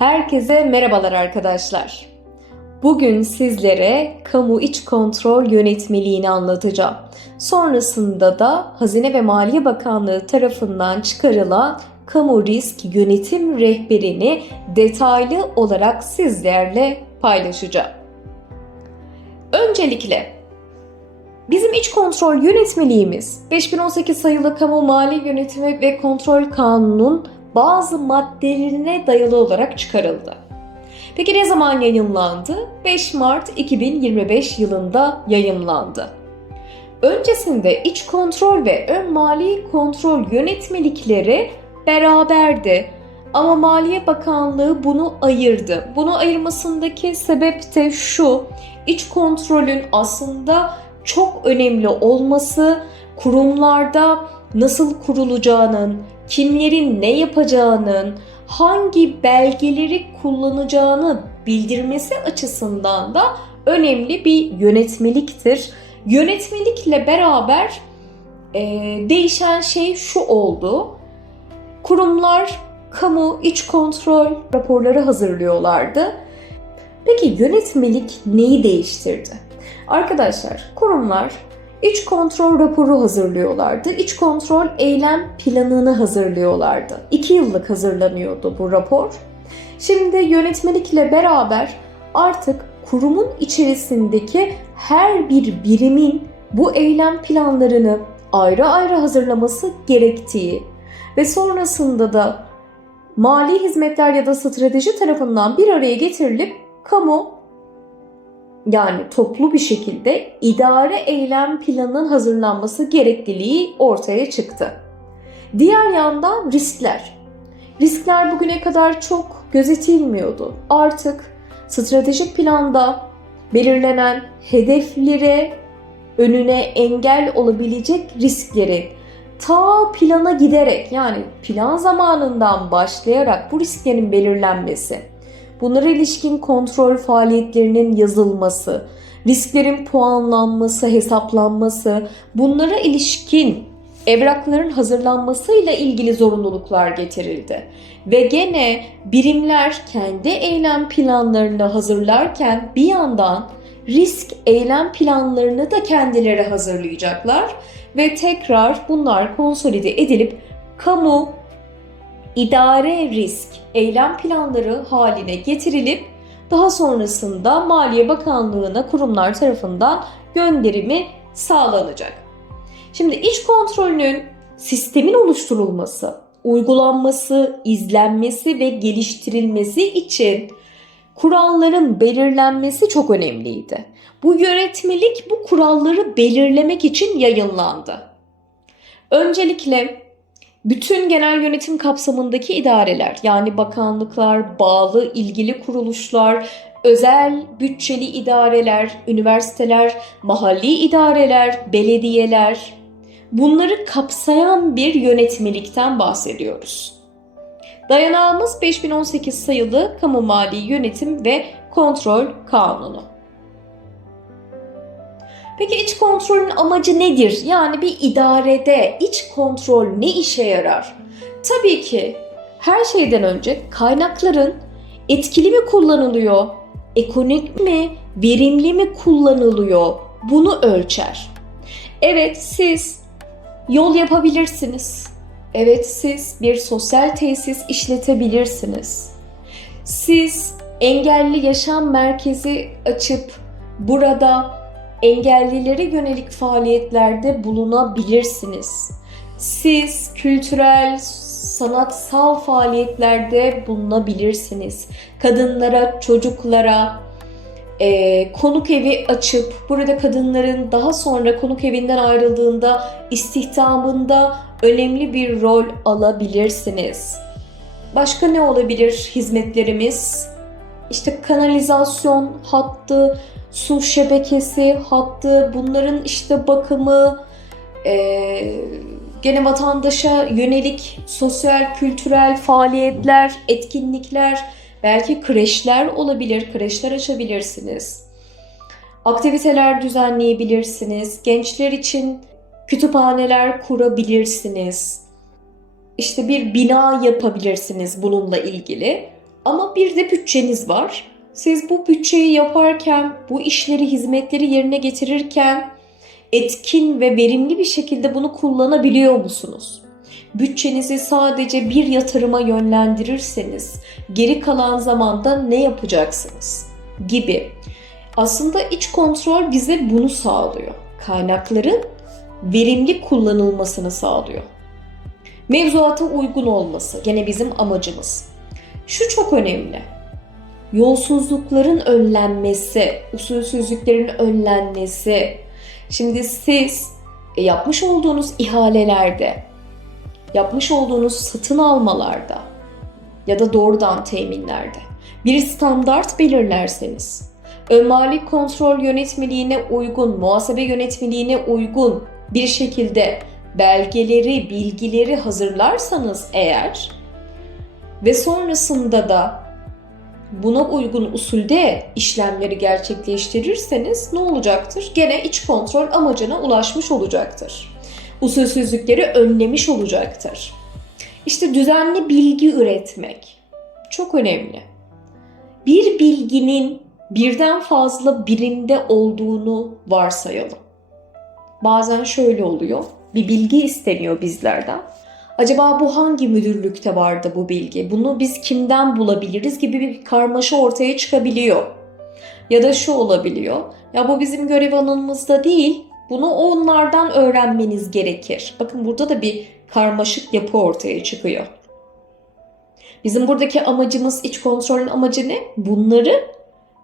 Herkese merhabalar arkadaşlar. Bugün sizlere kamu iç kontrol yönetmeliğini anlatacağım. Sonrasında da Hazine ve Maliye Bakanlığı tarafından çıkarılan kamu risk yönetim rehberini detaylı olarak sizlerle paylaşacağım. Öncelikle bizim iç kontrol yönetmeliğimiz 5018 sayılı Kamu Mali Yönetimi ve Kontrol Kanunu'nun bazı maddelerine dayalı olarak çıkarıldı. Peki ne zaman yayınlandı? 5 Mart 2025 yılında yayımlandı. Öncesinde iç kontrol ve ön mali kontrol yönetmelikleri beraberdi. Ama Maliye Bakanlığı bunu ayırdı. Bunu ayırmasındaki sebep de şu. İç kontrolün aslında çok önemli olması, kurumlarda nasıl kurulacağının, kimlerin ne yapacağının, hangi belgeleri kullanacağını bildirmesi açısından da önemli bir yönetmeliktir. Yönetmelikle beraber e, değişen şey şu oldu. Kurumlar kamu iç kontrol raporları hazırlıyorlardı. Peki yönetmelik neyi değiştirdi? Arkadaşlar kurumlar İç kontrol raporu hazırlıyorlardı. İç kontrol eylem planını hazırlıyorlardı. İki yıllık hazırlanıyordu bu rapor. Şimdi yönetmelikle beraber artık kurumun içerisindeki her bir birimin bu eylem planlarını ayrı ayrı hazırlaması gerektiği ve sonrasında da mali hizmetler ya da strateji tarafından bir araya getirilip kamu yani toplu bir şekilde idare eylem planının hazırlanması gerekliliği ortaya çıktı. Diğer yandan riskler. Riskler bugüne kadar çok gözetilmiyordu. Artık stratejik planda belirlenen hedeflere önüne engel olabilecek riskleri ta plana giderek yani plan zamanından başlayarak bu risklerin belirlenmesi, bunlara ilişkin kontrol faaliyetlerinin yazılması, risklerin puanlanması, hesaplanması, bunlara ilişkin evrakların hazırlanmasıyla ilgili zorunluluklar getirildi. Ve gene birimler kendi eylem planlarını hazırlarken bir yandan risk eylem planlarını da kendileri hazırlayacaklar ve tekrar bunlar konsolide edilip kamu idare risk eylem planları haline getirilip daha sonrasında Maliye Bakanlığı'na kurumlar tarafından gönderimi sağlanacak. Şimdi iç kontrolünün sistemin oluşturulması, uygulanması, izlenmesi ve geliştirilmesi için kuralların belirlenmesi çok önemliydi. Bu yönetmelik bu kuralları belirlemek için yayınlandı. Öncelikle bütün genel yönetim kapsamındaki idareler yani bakanlıklar, bağlı ilgili kuruluşlar, özel bütçeli idareler, üniversiteler, mahalli idareler, belediyeler bunları kapsayan bir yönetmelikten bahsediyoruz. Dayanağımız 5018 sayılı Kamu Mali Yönetim ve Kontrol Kanunu. Peki iç kontrolün amacı nedir? Yani bir idarede iç kontrol ne işe yarar? Tabii ki her şeyden önce kaynakların etkili mi kullanılıyor, ekonomik mi, verimli mi kullanılıyor bunu ölçer. Evet siz yol yapabilirsiniz. Evet siz bir sosyal tesis işletebilirsiniz. Siz engelli yaşam merkezi açıp burada engellilere yönelik faaliyetlerde bulunabilirsiniz. Siz kültürel, sanatsal faaliyetlerde bulunabilirsiniz. Kadınlara, çocuklara e, konuk evi açıp burada kadınların daha sonra konuk evinden ayrıldığında istihdamında önemli bir rol alabilirsiniz. Başka ne olabilir hizmetlerimiz? İşte kanalizasyon hattı, su şebekesi hattı, bunların işte bakımı, e, gene vatandaşa yönelik sosyal kültürel faaliyetler, etkinlikler, belki kreşler olabilir, kreşler açabilirsiniz. Aktiviteler düzenleyebilirsiniz. Gençler için kütüphaneler kurabilirsiniz. İşte bir bina yapabilirsiniz bununla ilgili. Ama bir de bütçeniz var. Siz bu bütçeyi yaparken, bu işleri, hizmetleri yerine getirirken etkin ve verimli bir şekilde bunu kullanabiliyor musunuz? Bütçenizi sadece bir yatırıma yönlendirirseniz geri kalan zamanda ne yapacaksınız? Gibi. Aslında iç kontrol bize bunu sağlıyor. Kaynakların verimli kullanılmasını sağlıyor. Mevzuata uygun olması gene bizim amacımız. Şu çok önemli. Yolsuzlukların önlenmesi, usulsüzlüklerin önlenmesi. Şimdi siz e, yapmış olduğunuz ihalelerde, yapmış olduğunuz satın almalarda ya da doğrudan teminlerde bir standart belirlerseniz, ön mali kontrol yönetmeliğine uygun, muhasebe yönetmeliğine uygun bir şekilde belgeleri, bilgileri hazırlarsanız eğer ve sonrasında da buna uygun usulde işlemleri gerçekleştirirseniz ne olacaktır? Gene iç kontrol amacına ulaşmış olacaktır. Usulsüzlükleri önlemiş olacaktır. İşte düzenli bilgi üretmek çok önemli. Bir bilginin birden fazla birimde olduğunu varsayalım. Bazen şöyle oluyor. Bir bilgi isteniyor bizlerden. Acaba bu hangi müdürlükte vardı bu bilgi? Bunu biz kimden bulabiliriz gibi bir karmaşa ortaya çıkabiliyor. Ya da şu olabiliyor. Ya bu bizim görev alanımızda değil. Bunu onlardan öğrenmeniz gerekir. Bakın burada da bir karmaşık yapı ortaya çıkıyor. Bizim buradaki amacımız, iç kontrolün amacı ne? Bunları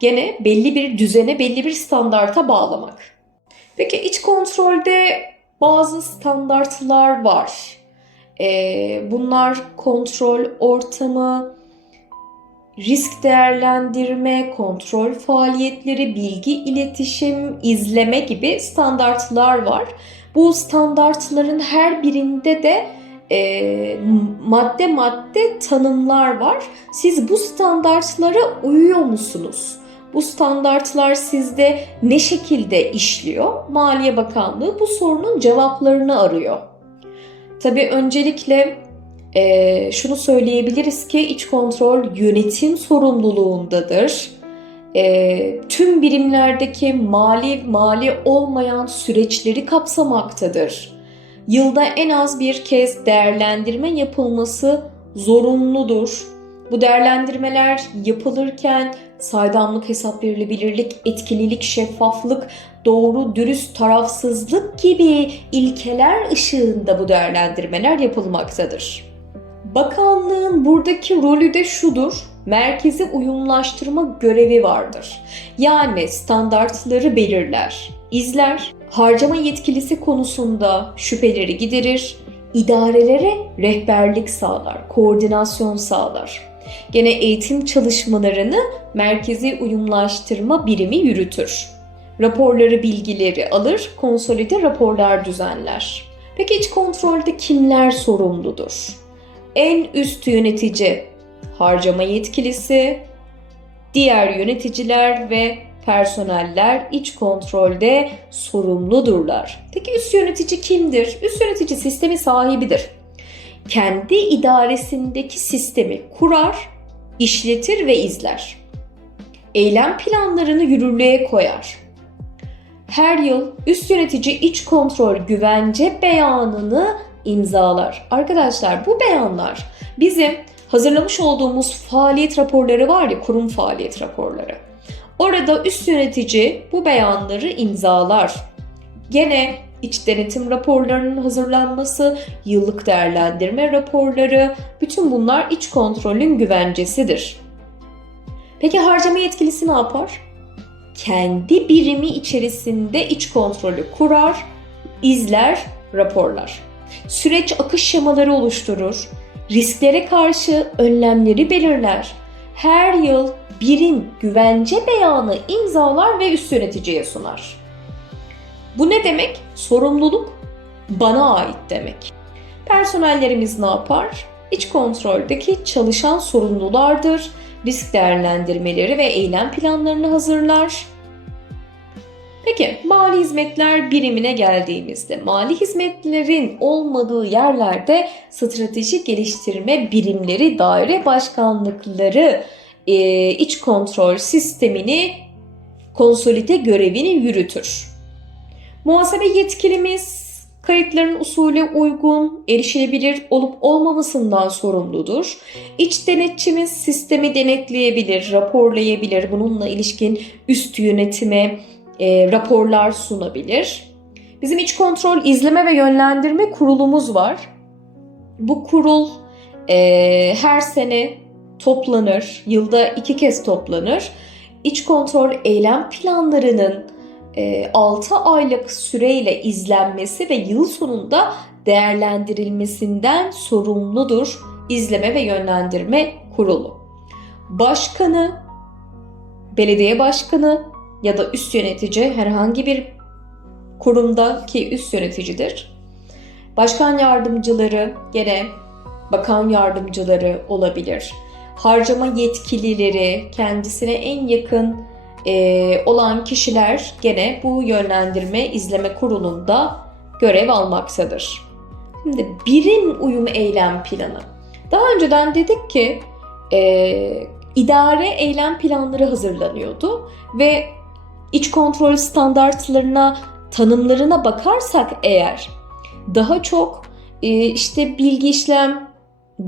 gene belli bir düzene, belli bir standarta bağlamak. Peki iç kontrolde bazı standartlar var. Ee, bunlar kontrol ortamı, risk değerlendirme, kontrol faaliyetleri, bilgi iletişim, izleme gibi standartlar var. Bu standartların her birinde de e, madde madde tanımlar var. Siz bu standartlara uyuyor musunuz? Bu standartlar sizde ne şekilde işliyor? Maliye Bakanlığı bu sorunun cevaplarını arıyor. Tabii öncelikle e, şunu söyleyebiliriz ki iç kontrol yönetim sorumluluğundadır. E, tüm birimlerdeki mali mali olmayan süreçleri kapsamaktadır. Yılda en az bir kez değerlendirme yapılması zorunludur. Bu değerlendirmeler yapılırken saydamlık, hesap verilebilirlik, etkililik, şeffaflık, doğru, dürüst, tarafsızlık gibi ilkeler ışığında bu değerlendirmeler yapılmaktadır. Bakanlığın buradaki rolü de şudur. Merkezi uyumlaştırma görevi vardır. Yani standartları belirler, izler, harcama yetkilisi konusunda şüpheleri giderir, idarelere rehberlik sağlar, koordinasyon sağlar. Gene eğitim çalışmalarını merkezi uyumlaştırma birimi yürütür. Raporları, bilgileri alır, konsolide raporlar düzenler. Peki iç kontrolde kimler sorumludur? En üst yönetici, harcama yetkilisi, diğer yöneticiler ve personeller iç kontrolde sorumludurlar. Peki üst yönetici kimdir? Üst yönetici sistemi sahibidir. Kendi idaresindeki sistemi kurar, işletir ve izler. Eylem planlarını yürürlüğe koyar. Her yıl üst yönetici iç kontrol güvence beyanını imzalar. Arkadaşlar bu beyanlar bizim hazırlamış olduğumuz faaliyet raporları var ya kurum faaliyet raporları. Orada üst yönetici bu beyanları imzalar. Gene iç denetim raporlarının hazırlanması, yıllık değerlendirme raporları, bütün bunlar iç kontrolün güvencesidir. Peki harcama yetkilisi ne yapar? Kendi birimi içerisinde iç kontrolü kurar, izler, raporlar. Süreç akış şemaları oluşturur, risklere karşı önlemleri belirler. Her yıl birim güvence beyanı imzalar ve üst yöneticiye sunar. Bu ne demek? Sorumluluk bana ait demek. Personellerimiz ne yapar? İç kontroldeki çalışan sorumlulardır. Risk değerlendirmeleri ve eylem planlarını hazırlar. Peki mali hizmetler birimine geldiğimizde mali hizmetlerin olmadığı yerlerde strateji geliştirme birimleri, daire başkanlıkları iç kontrol sistemini konsolide görevini yürütür. Muhasebe yetkilimiz kayıtların usule uygun, erişilebilir olup olmamasından sorumludur. İç denetçimiz sistemi denetleyebilir, raporlayabilir. Bununla ilişkin üst yönetime e, raporlar sunabilir. Bizim iç kontrol izleme ve yönlendirme kurulumuz var. Bu kurul e, her sene toplanır, yılda iki kez toplanır. İç kontrol eylem planlarının 6 aylık süreyle izlenmesi ve yıl sonunda değerlendirilmesinden sorumludur izleme ve yönlendirme kurulu. Başkanı, belediye başkanı ya da üst yönetici herhangi bir kurumdaki üst yöneticidir. Başkan yardımcıları gene bakan yardımcıları olabilir. Harcama yetkilileri, kendisine en yakın e, olan kişiler gene bu yönlendirme izleme kurulunda görev almaktadır. Şimdi birim uyum eylem planı. Daha önceden dedik ki e, idare eylem planları hazırlanıyordu ve iç kontrol standartlarına, tanımlarına bakarsak eğer daha çok e, işte bilgi işlem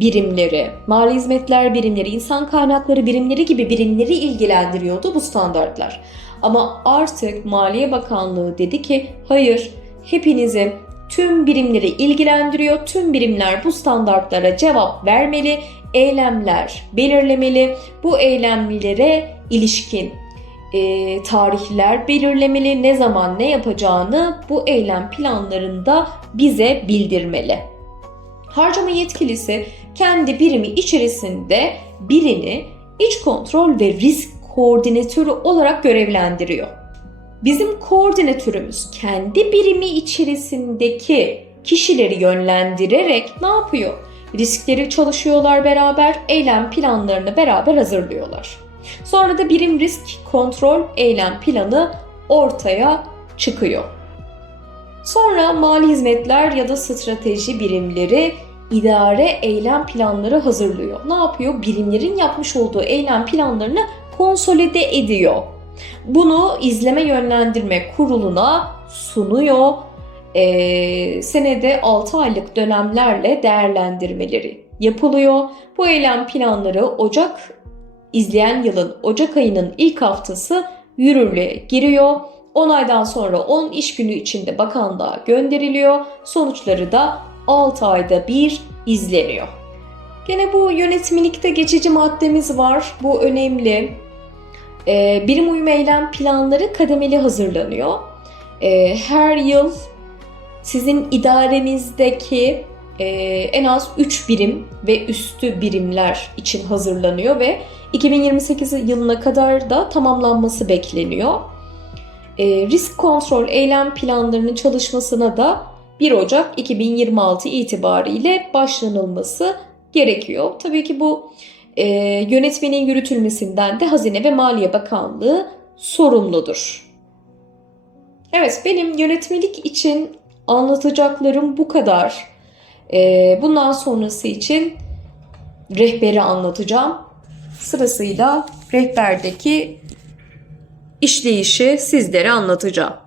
birimleri, mali hizmetler birimleri, insan kaynakları birimleri gibi birimleri ilgilendiriyordu bu standartlar. Ama artık Maliye Bakanlığı dedi ki hayır hepinizi tüm birimleri ilgilendiriyor. Tüm birimler bu standartlara cevap vermeli, eylemler belirlemeli. Bu eylemlere ilişkin e, tarihler belirlemeli, ne zaman ne yapacağını bu eylem planlarında bize bildirmeli. Harcama yetkilisi kendi birimi içerisinde birini iç kontrol ve risk koordinatörü olarak görevlendiriyor. Bizim koordinatörümüz kendi birimi içerisindeki kişileri yönlendirerek ne yapıyor? Riskleri çalışıyorlar beraber, eylem planlarını beraber hazırlıyorlar. Sonra da birim risk kontrol eylem planı ortaya çıkıyor. Sonra mali hizmetler ya da strateji birimleri idare eylem planları hazırlıyor. Ne yapıyor? Birimlerin yapmış olduğu eylem planlarını konsolide ediyor. Bunu izleme yönlendirme kuruluna sunuyor. Ee, senede 6 aylık dönemlerle değerlendirmeleri yapılıyor. Bu eylem planları Ocak izleyen yılın Ocak ayının ilk haftası yürürlüğe giriyor. 10 aydan sonra 10 iş günü içinde bakanlığa gönderiliyor. Sonuçları da 6 ayda bir izleniyor. Gene bu yönetmelikte geçici maddemiz var. Bu önemli. Ee, birim uyum eylem planları kademeli hazırlanıyor. Ee, her yıl sizin idarenizdeki e, en az 3 birim ve üstü birimler için hazırlanıyor ve 2028 yılına kadar da tamamlanması bekleniyor. E, risk kontrol eylem planlarının çalışmasına da 1 Ocak 2026 itibariyle başlanılması gerekiyor. Tabii ki bu e, yönetmenin yürütülmesinden de Hazine ve Maliye Bakanlığı sorumludur. Evet benim yönetmelik için anlatacaklarım bu kadar. E, bundan sonrası için rehberi anlatacağım. Sırasıyla rehberdeki işleyişi sizlere anlatacağım.